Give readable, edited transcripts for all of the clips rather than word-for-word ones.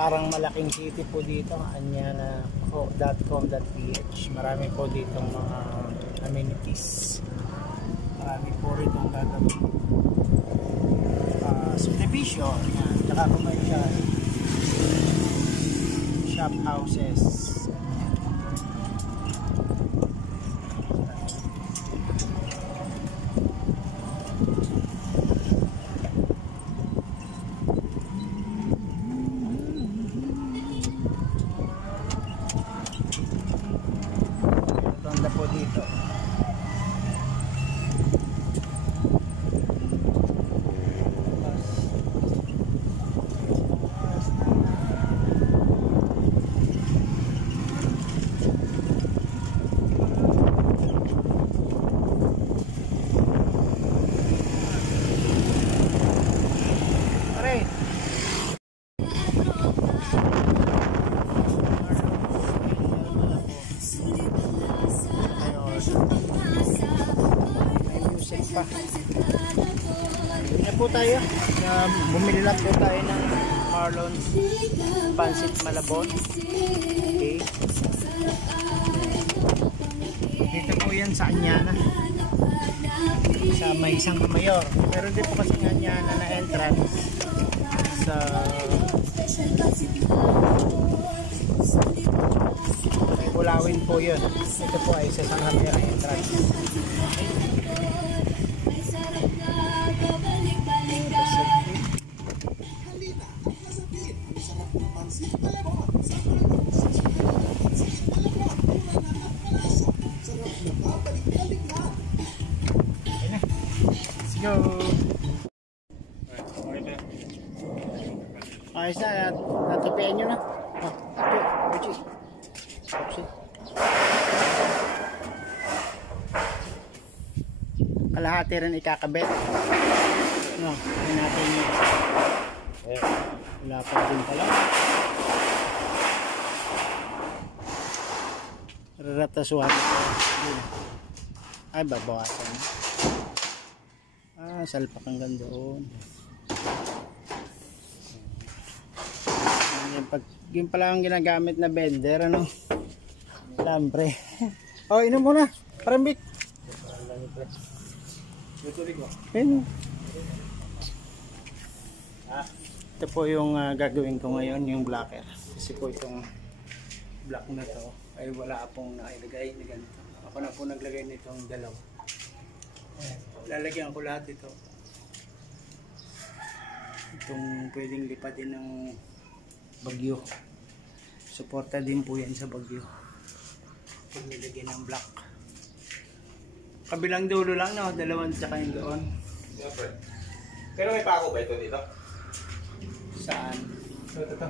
parang malaking city po dito, anyana.com.ph. Marami po ditong mga amenities. Marami po rin itong gagawin. Subdivision, tsaka commercial, shop houses. Ganda po dito. Hindi na po tayo. Bumili lang po tayo ng Marlon's Pansit Malabon. Okay. Dito po yan sa Anyana. Sa may isang mayor. Pero hindi po kasi Anyana na entrance. Sa may Bulawin po yun. Ito po ay sa San Javier entrance. Let's go. Ayos na, natupian nyo na. Uchi. Kalahati rin ikakabit. No, hindi natin yun. Wala pa din pala. Raratasuhan ito. Ay, babawasan. Salpak hanggang doon. Yun pala ang ginagamit na bender, ano? Lambre. Oh, inom muna. Parambik. Ito po yung gagawin ko ngayon, yung blocker. Kasi po itong block na to ay wala pong nailagay na ganito. Ako na po naglagay nitong dalawa. Lalagyan ko lahat ito. Itong pwedeng lipatin ng bagyo. Suporta din po yan sa bagyo. Pag nilagyan ng block. Kabilang dulo lang, no? Dalawang tsaka yung doon. Pero may pako ba ito dito? Saan? Ito.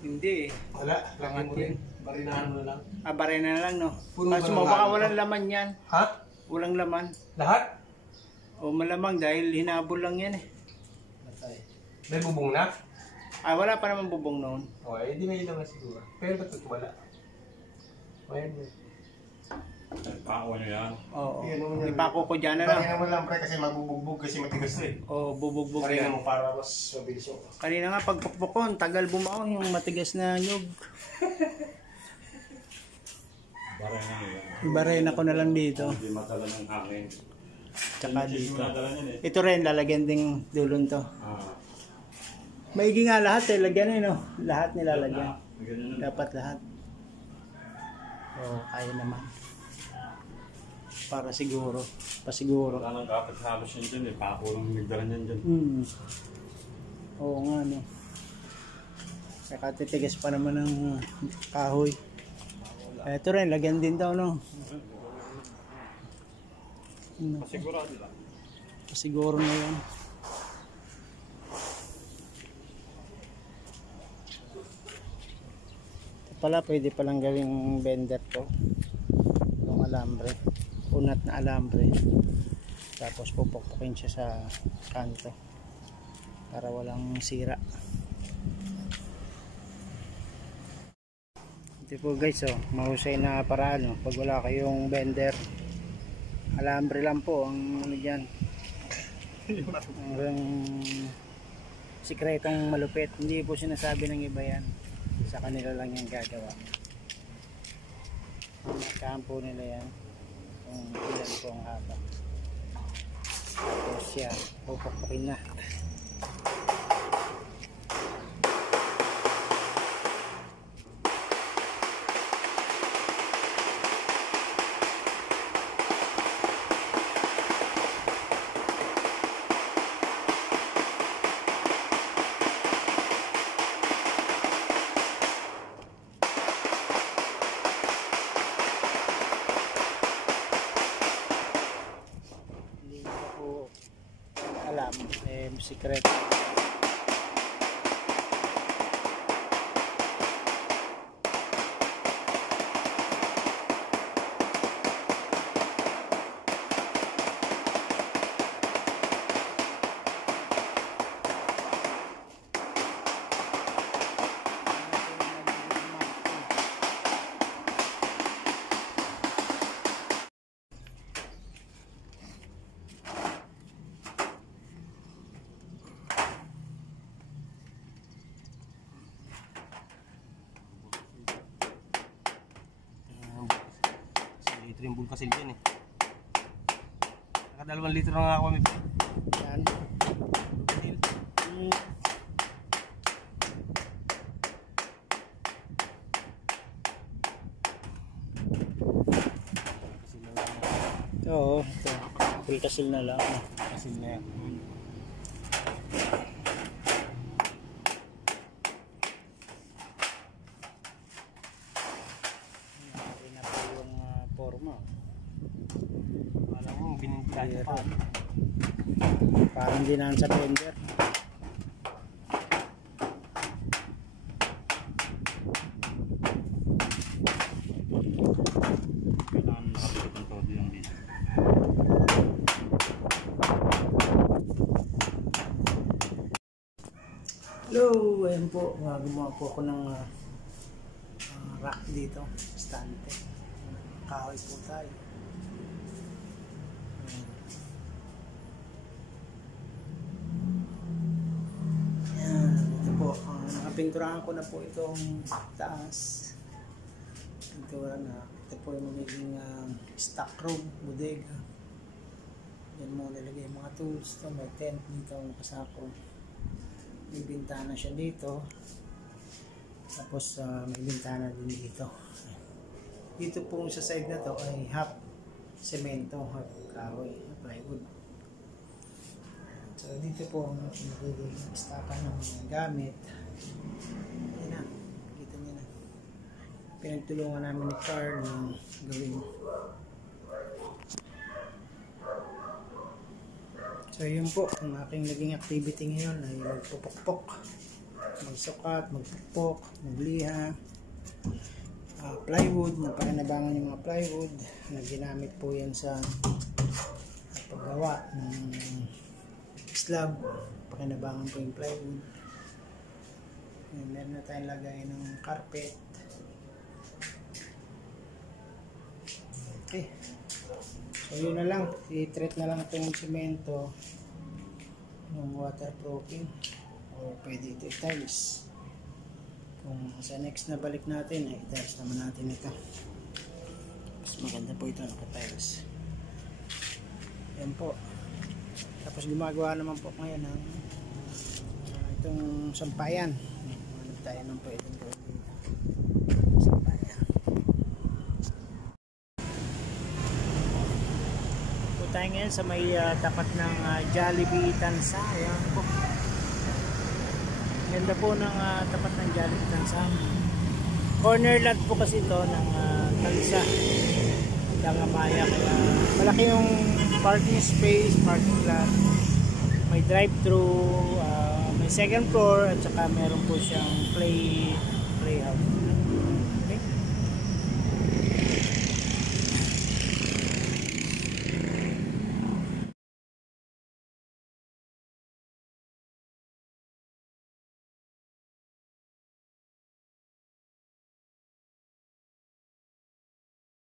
Hindi eh. Wala, laki mo rin. Barinahan mo lang. Barina na lang, no? Kasi mo baka walang laman yan. Ha? Walang laman. Lahat? O malamang dahil hinabol lang yan eh. May bubong na? Wala pa naman bubong noon. Okay, hindi may naman siguro. Pero ba't wala? Ayan mo. Pako nyo yan? Oo. Ipako ko dyan na lang. Barina mo lang pre kasi mabubugbog kasi matigas to eh. Oo, bubugbog Barina yan. mo para mas mabilis yung... Kanina nga pagpukpukon, tagal bumaon yung matigas na nyug. Barena nyo yan. Barena ko na lang dito. Hindi matala ng hangin. Tsaka dito. Eh. Ito rin, lalagyan ding dulon to. Ah. Maigi nga lahat eh, lagyan eh no. Lahat nilalagyan. Dapat lahat. Oo, kaya naman. Para siguro. Pasiguro. Wala nang dapat halos yan dyan eh. Pako lang nagdaran yan dyan. Oo nga no. Saka titigas pa naman ng kahoy. Ito rin, lagyan din daw no. Pasigurado lang. Pasiguro na yan. Ito pala, pwede palang gawing bender to. Yung alambre. Unat na alambre. Tapos pupukpukin siya sa kanto. Para walang sira. Ito po guys, oh, mahusay na paraan. Oh. Pag wala kayong bender, alambre lang po ang ano dyan. Hanggang sikretong malupit. Hindi po sinasabi ng iba yan. Sa kanila lang yan gagawa. Kampo nila yan. Kung ilan po ang haba. Tapos yan, pupukpukin na. Alam, secret. Litro yung bulkasil dyan eh. Naka 2 litro na nga ako kami. Yan. Oo, ito. Bulkasil na lang. Bulkasil na yan. Forma. Alam mo, binintihan pa. Parang dinaan sa blender. Kailangan nakapit ang todo yung dito. Hello, ayan po. Gumawa po ako ng rack dito. Stante. Kahoy po tayo. Ayan, ito po. Nakapinturahan ko na po itong taas. Pintura na. Ito po yung magiging stock room, bodega. Yan mo nilagay yung mga tools. Ito, may tent dito nakasako. May bintana siya dito. Tapos may bintana din dito. Dito po sa side na to ay half semento, half kahoy, plywood. So dito po ang magiging stockan ng mga gamit. Ayan na, kita niyo na. Pinagtulungan namin ni Carl na gawin. So yun po, ang aking naging activity ngayon ay magpupukpok, magsukat, magpukpok, magliha. Plywood, napakinabangan yung mga plywood na ginamit po yan sa paggawa ng slab. Pakinabangan po yung plywood. Meron na tayong lagay ng carpet. Okay, so yun na lang, i-treat na lang itong semento yung waterproofing o pwede ito i-tiles. Kung sa next na balik natin ay tiles naman natin ito. Mas maganda po ito naka-tiles. Yan po. Tapos gumagawa naman po ngayon ng itong sampayan. Hanap tayo ng pwedeng gawin dito. Sampayan. Po tayo ngayon sa may tapat ng Jollibee Tansa. Ayan po. Ganda po ng tapat ng Jollibee Tansa. Corner lot po kasi ito ng Tansa. Dangamaya. Kaya malaki yung parking space, parking lot. May drive-thru, may second floor at saka meron po siyang playhouse.